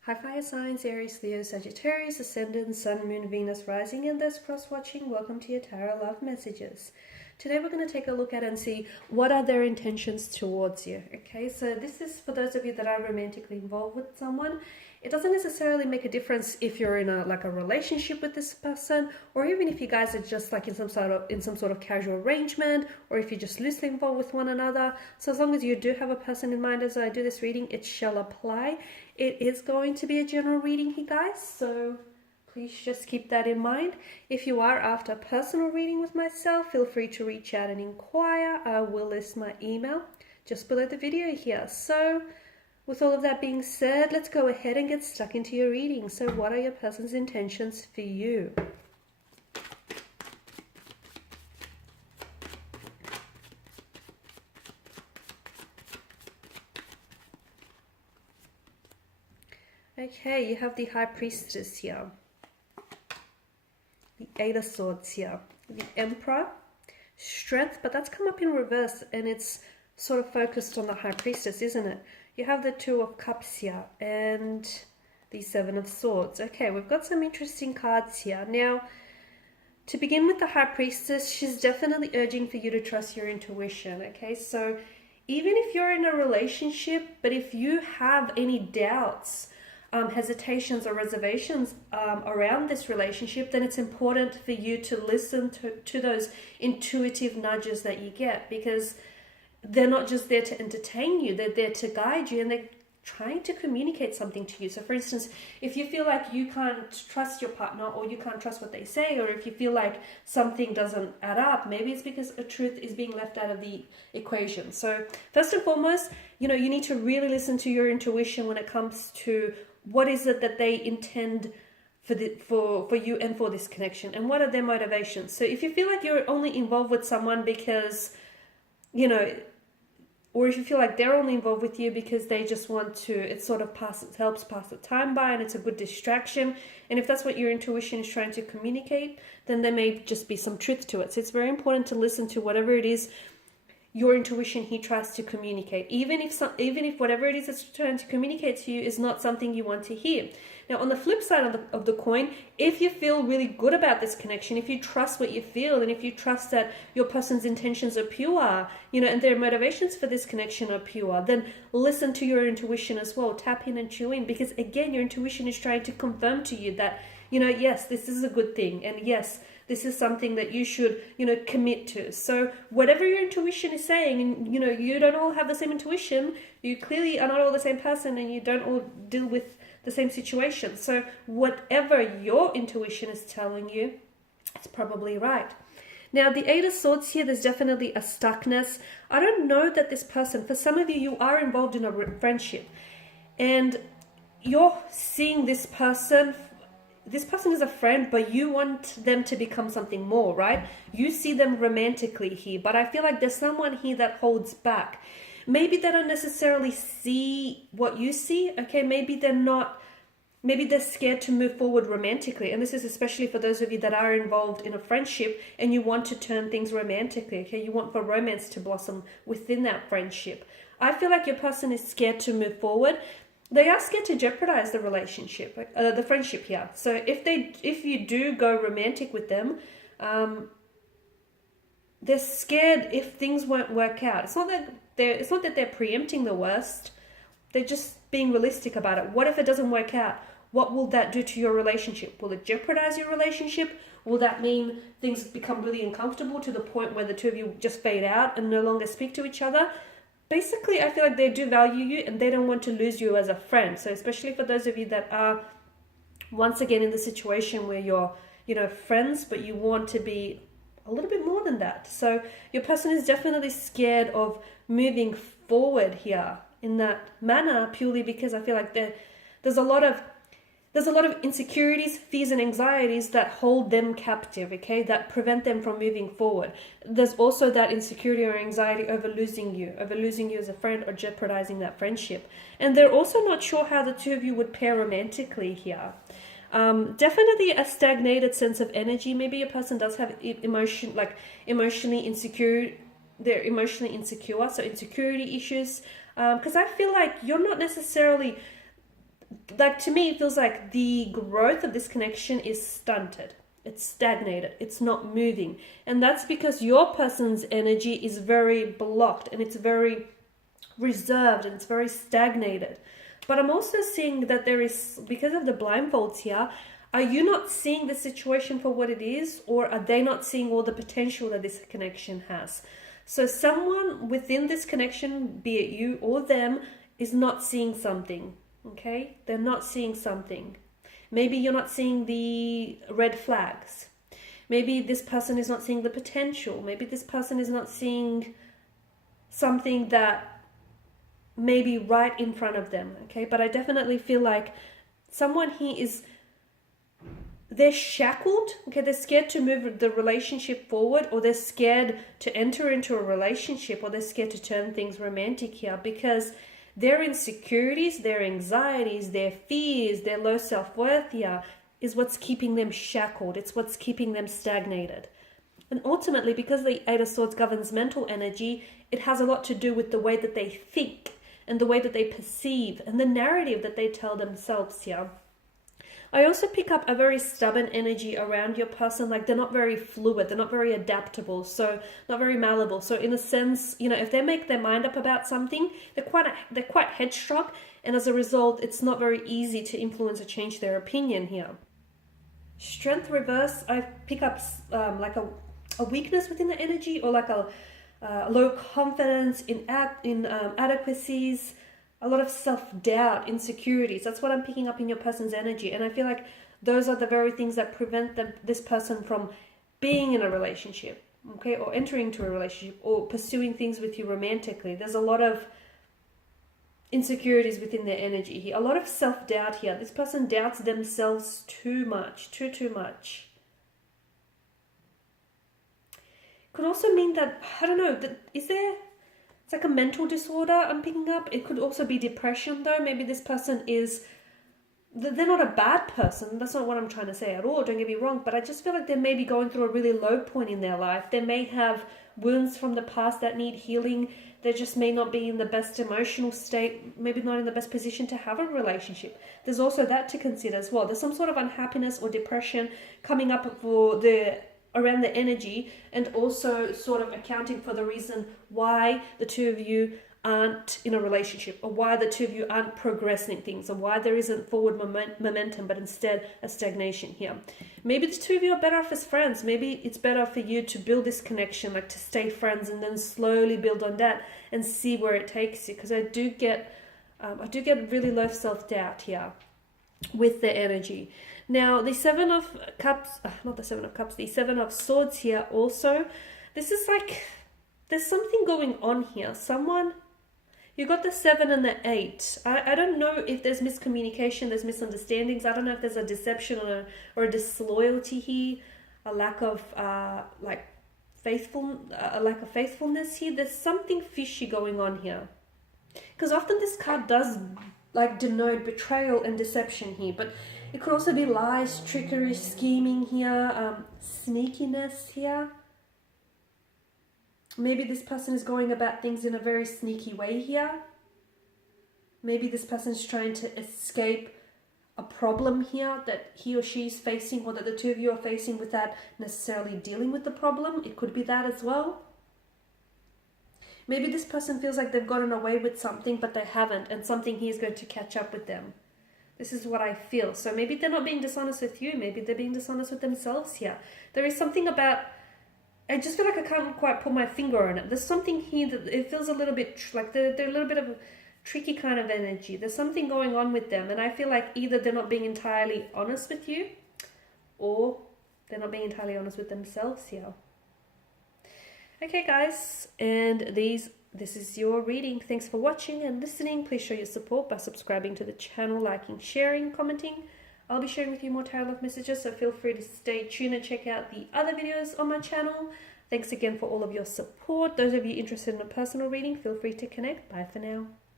Hi fire signs, Aries, Leo, Sagittarius, Ascendant, Sun, Moon, Venus, Rising, and those cross-watching. Welcome to your Tarot Love Messages. Today we're going to take a look at and see what are their intentions towards you. Okay, so this is for those of you that are romantically involved with someone. It doesn't necessarily make a difference if you're in a relationship with this person, or even if you guys are just like in some sort of casual arrangement, or if you're just loosely involved with one another. So as long as you do have a person in mind as I do this reading, it shall apply. It is going to be a general reading here, guys, so please just keep that in mind. If you are after a personal reading with myself, feel free to reach out and inquire. I will list my email just below the video here. So with all of that being said, let's go ahead and get stuck into your reading. So what are your person's intentions for you? Okay, you have the High Priestess here, the Eight of Swords here, the Emperor, Strength, but that's come up in reverse and it's sort of focused on the High Priestess, isn't it? You have the Two of Cups here and the Seven of Swords. Okay, we've got some interesting cards here. Now, to begin with the High Priestess, she's definitely urging for you to trust your intuition, okay? So even if you're in a relationship, but if you have any doubts, hesitations or reservations around this relationship, then it's important for you to listen to those intuitive nudges that you get, because they're not just there to entertain you, they're there to guide you, and they're trying to communicate something to you. So for instance, if you feel like you can't trust your partner, or you can't trust what they say, or if you feel like something doesn't add up, maybe it's because a truth is being left out of the equation. So first and foremost, you need to really listen to your intuition when it comes to what is it that they intend for you and for this connection, and what are their motivations. So if you feel like you're only involved with someone because, or if you feel like they're only involved with you because they just want to, it sort of helps pass the time by and it's a good distraction, and if that's what your intuition is trying to communicate, then there may just be some truth to it. So it's very important to listen to whatever it is your intuition he tries to communicate, even if whatever it is it's trying to communicate to you is not something you want to hear. Now, on the flip side of the coin, if you feel really good about this connection, if you trust what you feel, and if you trust that your person's intentions are pure, and their motivations for this connection are pure, then listen to your intuition as well. Tap in and chew in, because again, your intuition is trying to confirm to you that, yes, this is a good thing, and yes, this is something that you should, commit to. So whatever your intuition is saying, and, you don't all have the same intuition, you clearly are not all the same person, and you don't all deal with the same situation. So whatever your intuition is telling you, it's probably right. Now, the Eight of Swords here, there's definitely a stuckness. I don't know that this person, for some of you, you are involved in a friendship, and you're seeing this person is a friend, but you want them to become something more, right? You see them romantically here, but I feel like there's someone here that holds back. Maybe they don't necessarily see what you see, okay? Maybe they're scared to move forward romantically, and this is especially for those of you that are involved in a friendship and you want to turn things romantically, okay? You want for romance to blossom within that friendship. I feel like your person is scared to move forward. They are scared to jeopardize the relationship, the friendship here. So if you do go romantic with them, they're scared if things won't work out. It's not that they're preempting the worst. They're just being realistic about it. What if it doesn't work out? What will that do to your relationship? Will it jeopardize your relationship? Will that mean things become really uncomfortable to the point where the two of you just fade out and no longer speak to each other? Basically, I feel like they do value you and they don't want to lose you as a friend. So especially for those of you that are, once again, in the situation where you're, friends, but you want to be a little bit more than that. So your person is definitely scared of moving forward here in that manner, purely because I feel like there's a lot of insecurities, fears, and anxieties that hold them captive, okay, that prevent them from moving forward. There's also that insecurity or anxiety over losing you as a friend, or jeopardizing that friendship. And they're also not sure how the two of you would pair romantically here. Definitely a stagnated sense of energy. Maybe a person does have emotionally insecure. They're emotionally insecure, so insecurity issues. Because I feel like you're not necessarily like to me, it feels like the growth of this connection is stunted. It's stagnated. It's not moving. And that's because your person's energy is very blocked and it's very reserved and it's very stagnated. But I'm also seeing that there is, because of the blindfolds here, are you not seeing the situation for what it is, or are they not seeing all the potential that this connection has? So someone within this connection, be it you or them, is not seeing something, okay? They're not seeing something. Maybe you're not seeing the red flags. Maybe this person is not seeing the potential. Maybe this person is not seeing something that may be right in front of them, okay? But I definitely feel like someone here is, they're shackled, okay? They're scared to move the relationship forward, or they're scared to enter into a relationship, or they're scared to turn things romantic here because their insecurities, their anxieties, their fears, their low self-worth here is what's keeping them shackled. It's what's keeping them stagnated. And ultimately, because the Eight of Swords governs mental energy, it has a lot to do with the way that they think and the way that they perceive and the narrative that they tell themselves here. I also pick up a very stubborn energy around your person, like they're not very fluid, they're not very adaptable, so not very malleable. So in a sense, you know, if they make their mind up about something, they're quite headstrong, and as a result, it's not very easy to influence or change their opinion here. Strength reverse, I pick up like a weakness within the energy, or like a low confidence in adequacies, a lot of self-doubt, insecurities. That's what I'm picking up in your person's energy. And I feel like those are the very things that prevent this person from being in a relationship, okay, or entering into a relationship, or pursuing things with you romantically. There's a lot of insecurities within their energy here, a lot of self-doubt here. This person doubts themselves too much, too much. Could also mean that, I don't know, that is there... It's like a mental disorder I'm picking up. It could also be depression though. Maybe this person is, they're not a bad person. That's not what I'm trying to say at all. Don't get me wrong. But I just feel like they may be going through a really low point in their life. They may have wounds from the past that need healing. They just may not be in the best emotional state. Maybe not in the best position to have a relationship. There's also that to consider as well. There's some sort of unhappiness or depression coming up for around the energy, and also sort of accounting for the reason why the two of you aren't in a relationship, or why the two of you aren't progressing things, or why there isn't forward momentum, but instead a stagnation here. Maybe the two of you are better off as friends. Maybe it's better for you to build this connection, like to stay friends and then slowly build on that and see where it takes you. Because I do get really low self-doubt here with the energy. Now, the Seven of Cups, not the Seven of Cups, the Seven of Swords here also. This is like, there's something going on here. You got the 7 and the 8. I don't know if there's miscommunication, there's misunderstandings. I don't know if there's a deception or a disloyalty here, a lack of a lack of faithfulness here. There's something fishy going on here. Because often this card does like denote betrayal and deception here, but it could also be lies, trickery, scheming here, sneakiness here. Maybe this person is going about things in a very sneaky way here. Maybe this person is trying to escape a problem here that he or she is facing, or that the two of you are facing, without necessarily dealing with the problem. It could be that as well. Maybe this person feels like they've gotten away with something, but they haven't, and something here is going to catch up with them. This is what I feel. So maybe they're not being dishonest with you. Maybe they're being dishonest with themselves here. There is something about, I just feel like I can't quite put my finger on it. There's something here that it feels a little bit like they're a little bit of a tricky kind of energy. There's something going on with them. And I feel like either they're not being entirely honest with you, or they're not being entirely honest with themselves here. Okay, guys, and this is your reading. Thanks for watching and listening. Please show your support by subscribing to the channel, liking, sharing, commenting. I'll be sharing with you more tarot love messages, so feel free to stay tuned and check out the other videos on my channel. Thanks again for all of your support. Those of you interested in a personal reading, feel free to connect. Bye for now.